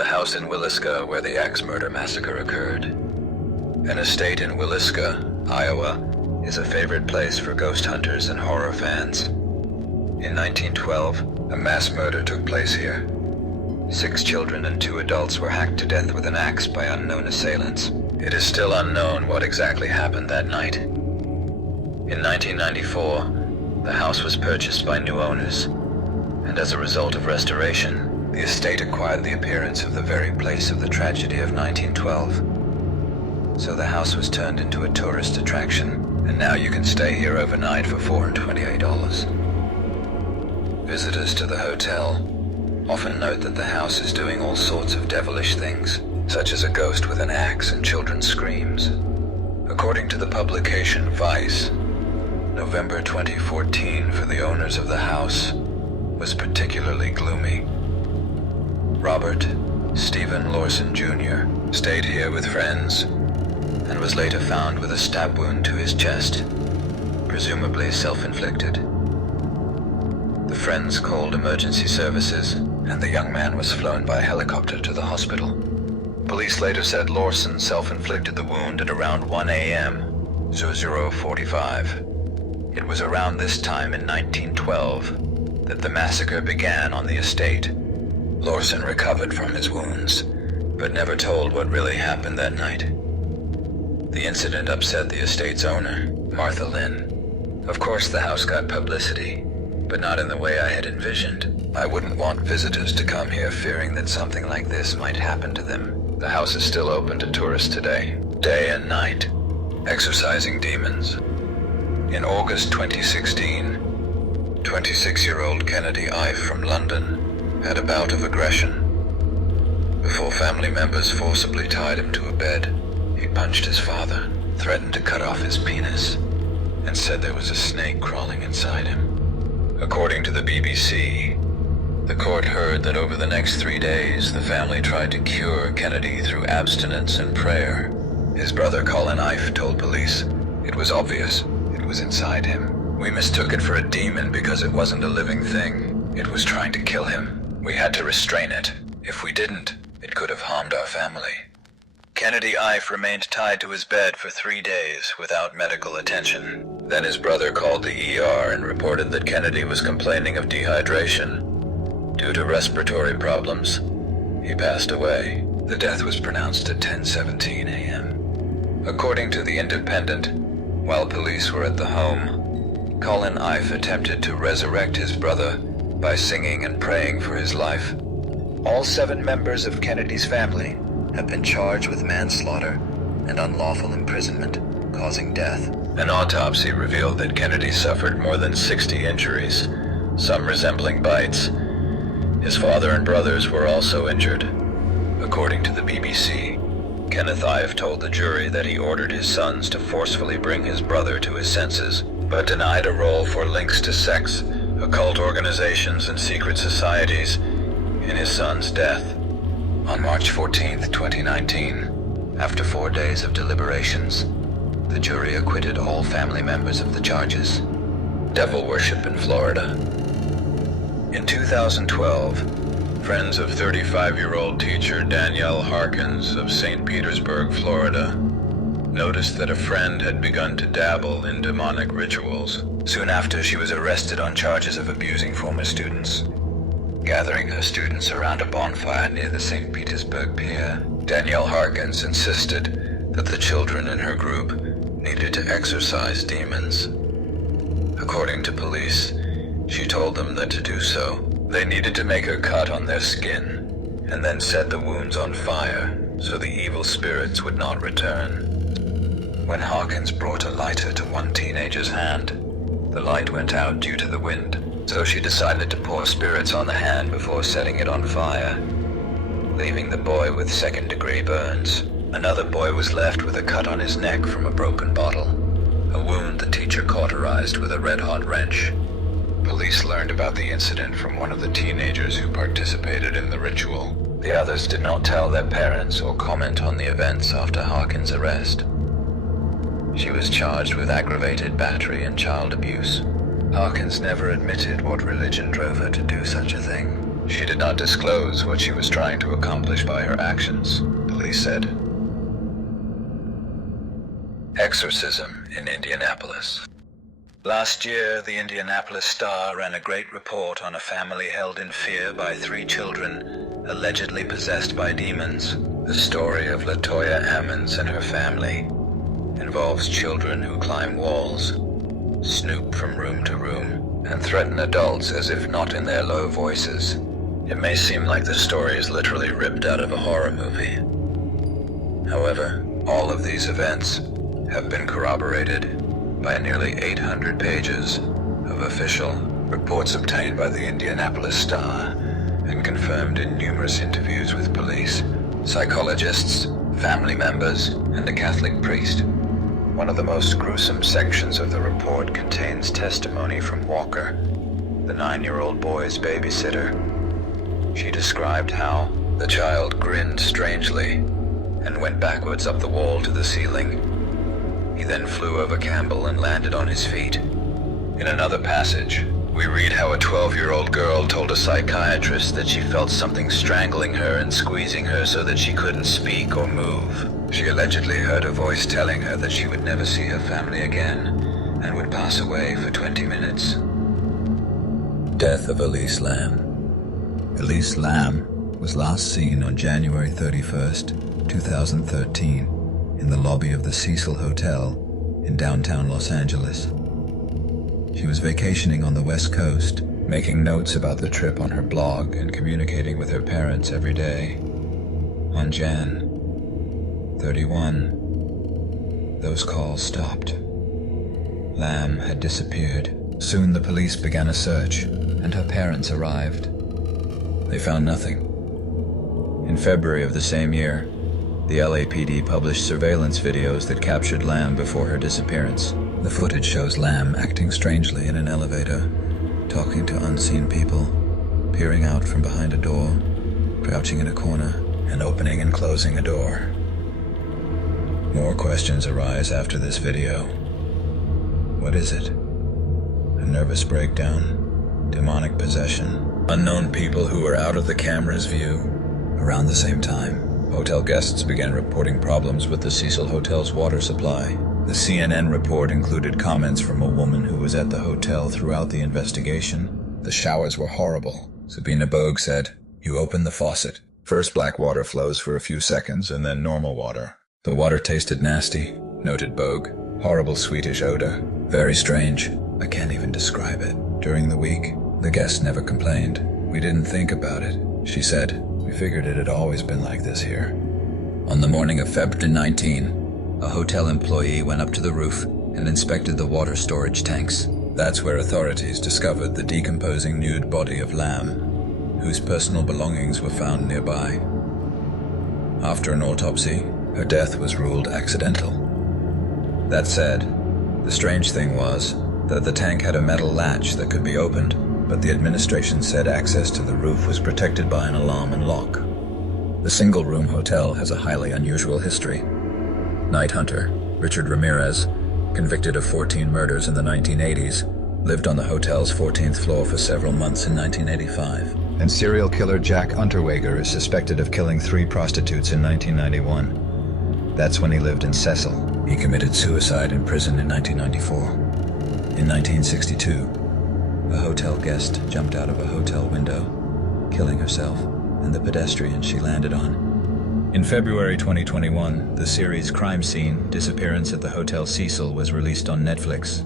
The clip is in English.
the house in Williska where the axe murder massacre occurred. An estate in Williska, Iowa, is a favorite place for ghost hunters and horror fans. In 1912, a mass murder took place here. 6 children and 2 adults were hacked to death with an axe by unknown assailants. It is still unknown what exactly happened that night. In 1994, the house was purchased by new owners, and as a result of restoration, the estate acquired the appearance of the very place of the tragedy of 1912. So the house was turned into a tourist attraction, and now you can stay here overnight for $428. Visitors to the hotel often note that the house is doing all sorts of devilish things, such as a ghost with an axe and children's screams. According to the publication Vice, November 2014 for the owners of the house was particularly gloomy. Robert Stephen Lawson Jr. stayed here with friends and was later found with a stab wound to his chest, presumably self-inflicted. The friends called emergency services, and the young man was flown by helicopter to the hospital. Police later said Lawson self-inflicted the wound at around 1 a.m., 00:45. It was around this time in 1912 that the massacre began on the estate. Lawson recovered from his wounds, but never told what really happened that night. The incident upset the estate's owner, Martha Lynn. Of course, the house got publicity, but not in the way I had envisioned. I wouldn't want visitors to come here fearing that something like this might happen to them. The house is still open to tourists today, day and night, exorcising demons. In August 2016, 26-year-old Kennedy Ife from London had a bout of aggression. Before family members forcibly tied him to a bed, he punched his father, threatened to cut off his penis, and said there was a snake crawling inside him. According to the BBC, the court heard that over the next 3 days, the family tried to cure Kennedy through abstinence and prayer. His brother Colin Ife told police it was obvious it was inside him. We mistook it for a demon because it wasn't a living thing. It was trying to kill him. We had to restrain it. If we didn't, it could have harmed our family. Kennedy Ife remained tied to his bed for 3 days without medical attention. Then his brother called the ER and reported that Kennedy was complaining of dehydration. Due to respiratory problems, he passed away. The death was pronounced at 10:17 a.m. According to The Independent, while police were at the home, Colin Ife attempted to resurrect his brother by singing and praying for his life. All 7 members of Kennedy's family have been charged with manslaughter and unlawful imprisonment, causing death. An autopsy revealed that Kennedy suffered more than 60 injuries, some resembling bites. His father and brothers were also injured. According to the BBC, Kenneth Ife told the jury that he ordered his sons to forcefully bring his brother to his senses, but denied a role for links to sex, occult organizations, and secret societies in his son's death. On March 14, 2019, after 4 days of deliberations, the jury acquitted all family members of the charges. Devil worship in Florida. In 2012, friends of 35-year-old teacher Danielle Harkins of St. Petersburg, Florida, noticed that a friend had begun to dabble in demonic rituals. Soon after, she was arrested on charges of abusing former students. Gathering her students around a bonfire near the St. Petersburg Pier, Danielle Harkins insisted that the children in her group needed to exorcise demons. According to police, she told them that to do so, they needed to make a cut on their skin and then set the wounds on fire so the evil spirits would not return. When Harkins brought a lighter to one teenager's hand, the light went out due to the wind, so she decided to pour spirits on the hand before setting it on fire, leaving the boy with second-degree burns. Another boy was left with a cut on his neck from a broken bottle, a wound the teacher cauterized with a red-hot wrench. Police learned about the incident from one of the teenagers who participated in the ritual. The others did not tell their parents or comment on the events after Harkins' arrest. She was charged with aggravated battery and child abuse. Harkins never admitted what religion drove her to do such a thing. She did not disclose what she was trying to accomplish by her actions, police said. Exorcism in Indianapolis. Last year, the Indianapolis Star ran a great report on a family held in fear by 3 children, allegedly possessed by demons. The story of LaToya Ammons and her family involves children who climb walls, snoop from room to room, and threaten adults as if not in their low voices. It may seem like the story is literally ripped out of a horror movie. However, all of these events have been corroborated by nearly 800 pages of official reports obtained by the Indianapolis Star and confirmed in numerous interviews with police, psychologists, family members, and a Catholic priest. One of the most gruesome sections of the report contains testimony from Walker, the 9-year-old boy's babysitter. She described how the child grinned strangely and went backwards up the wall to the ceiling. He then flew over Campbell and landed on his feet. In another passage, we read how a 12-year-old girl told a psychiatrist that she felt something strangling her and squeezing her so that she couldn't speak or move. She allegedly heard a voice telling her that she would never see her family again and would pass away for 20 minutes. Death of Elise Lamb. Elise Lamb was last seen on January 31st, 2013, in the lobby of the Cecil Hotel in downtown Los Angeles. She was vacationing on the West Coast, making notes about the trip on her blog and communicating with her parents every day. On Jan 31, those calls stopped. Lamb had disappeared. Soon the police began a search, and her parents arrived. They found nothing. In February of the same year, the LAPD published surveillance videos that captured Lamb before her disappearance. The footage shows Lamb acting strangely in an elevator, talking to unseen people, peering out from behind a door, crouching in a corner, and opening and closing a door. More questions arise after this video. What is it? A nervous breakdown? Demonic possession? Unknown people who were out of the camera's view? Around the same time, hotel guests began reporting problems with the Cecil Hotel's water supply. The CNN report included comments from a woman who was at the hotel throughout the investigation. The showers were horrible. Sabina Bogue said, "You open the faucet. First black water flows for a few seconds and then normal water. The water tasted nasty," noted Bogue. "Horrible sweetish odor. Very strange. I can't even describe it." During the week, the guests never complained. "We didn't think about it," she said. "We figured it had always been like this here." On the morning of February 19, a hotel employee went up to the roof and inspected the water storage tanks. That's where authorities discovered the decomposing nude body of Lamb, whose personal belongings were found nearby. After an autopsy, her death was ruled accidental. That said, the strange thing was that the tank had a metal latch that could be opened, but the administration said access to the roof was protected by an alarm and lock. The single-room hotel has a highly unusual history. Night hunter Richard Ramirez, convicted of 14 murders in the 1980s, lived on the hotel's 14th floor for several months in 1985. And serial killer Jack Unterweger is suspected of killing 3 prostitutes in 1991. That's when he lived in Cecil. He committed suicide in prison in 1994. In 1962, a hotel guest jumped out of a hotel window, killing herself and the pedestrian she landed on. In February 2021, the series Crime Scene: Disappearance at the Hotel Cecil was released on Netflix.